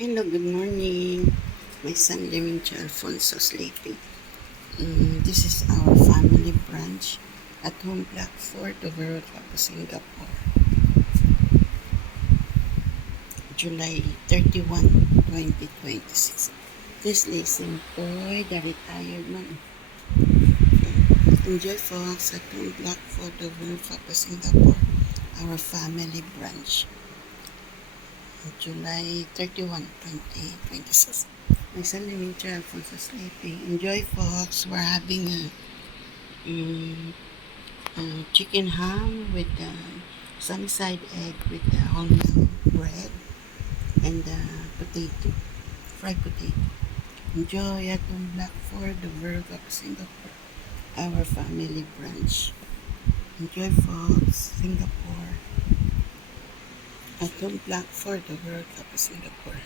Hello, good morning. My son Lemincha Alfonso sleeping. This is our family brunch at home block 4 Overall Capo, Singapore. July 31, 2026. This Lacing Boy, the retired man. Enjoy folks at home block 4 Overall Capo, Singapore. Our family brunch. July 31, 2026. My son Lemincha Alfonso sleeping. Enjoy folks. We're having chicken ham with sunny side egg with wholemeal bread and potato, fried potato. Enjoy at home block 4 the World Cup Singapore, our family brunch. Enjoy folks, Singapore. At home block 4 the World Cup Singapore.